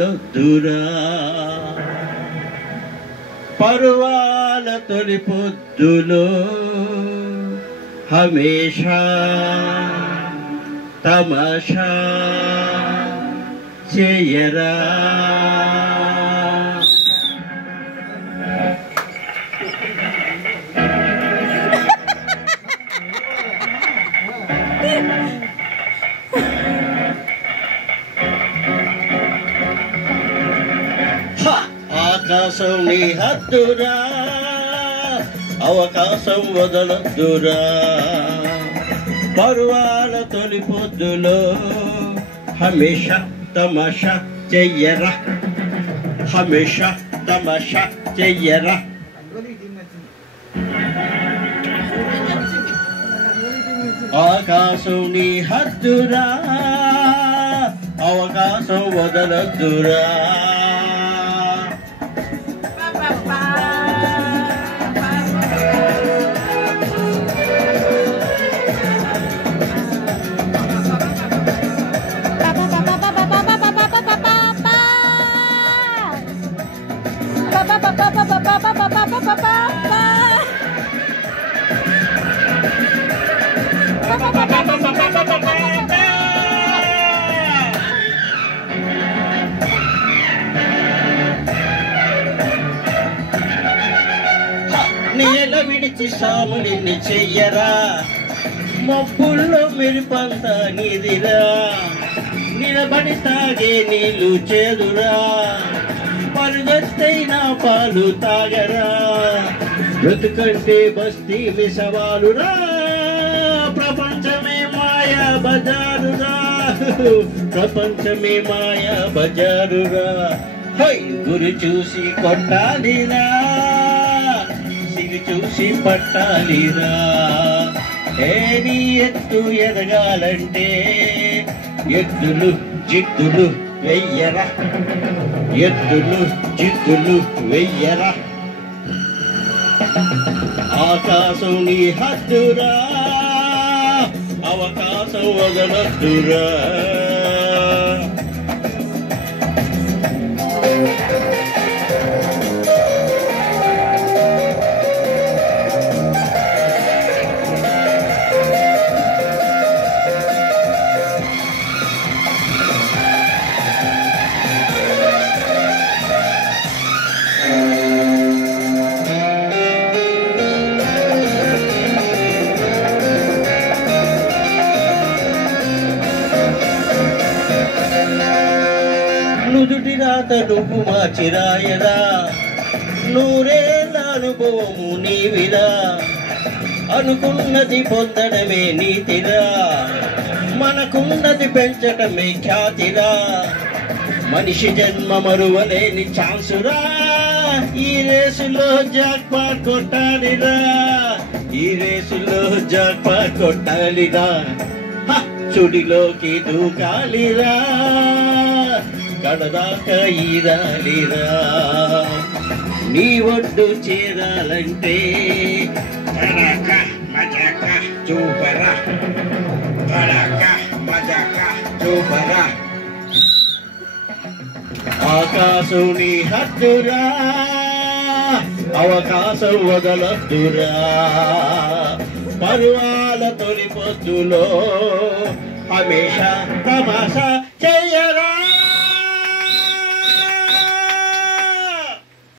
దురా పర్వాల తొలి పొద్దులో హమేషా తమాషా చేయరా ఆకాశం నీ హద్దురా అవకాశం వదలద్దురా పర్వాల తొలి పొద్దులో హమేషా తమాషా చెయ్యరా హమేషా తమాషా చెయ్యరా ఆకాశం నీ హద్దురా అవకాశం వదలద్దురా నేల విడిచి సాముని చెయ్యరా మబ్బుల్లో మెరుపంత నీదిరా నిలబడి తాగే నీళ్ళు చేదురా పరుగెత్తైనా పాలు తాగరా బ్రతుకంటే బస్తీ మిసవాలురా ప్రపంచమే మాయా బజారురా ప్రపంచమే మాయా బజారురా హై గురి చూసి కొట్టాలిరా సిరి చూసి పట్టాలిరా నీ ఎత్తు ఎదగాలంటే ఎద్దులు జిద్దులు వెయ్యరా ఎద్దులు జిద్దులు వెయ్యరా ఆకాశం నీ హద్దురా అవకాశం వదలద్దురా నుదుటి రాత నువ్వు మార్చిరాయరా నూరేళ్ళ అనుభవము నీవిరా అనుకున్నది పొందడమే నీతిరా మనకున్నది పెంచడమే ఖ్యాతిరా మనిషి జన్మ మరువలేని ఛాన్సురా ఈ రేసులో జాక్పాట్ కొట్టాలిరా ఈ రేసులో జాక్పాట్ కొట్టాలిరా చుడిలోకి దూకాలిరా కడదాకా ఈరాలిరా నీ ఒడ్డు చేరాలంటే చూపరా చూపరా ఆకాశం నీ హద్దురా అవకాశం వదలద్దురా పర్వాల తొలి పొద్దులో హమేషా తమాషా చెయ్యరా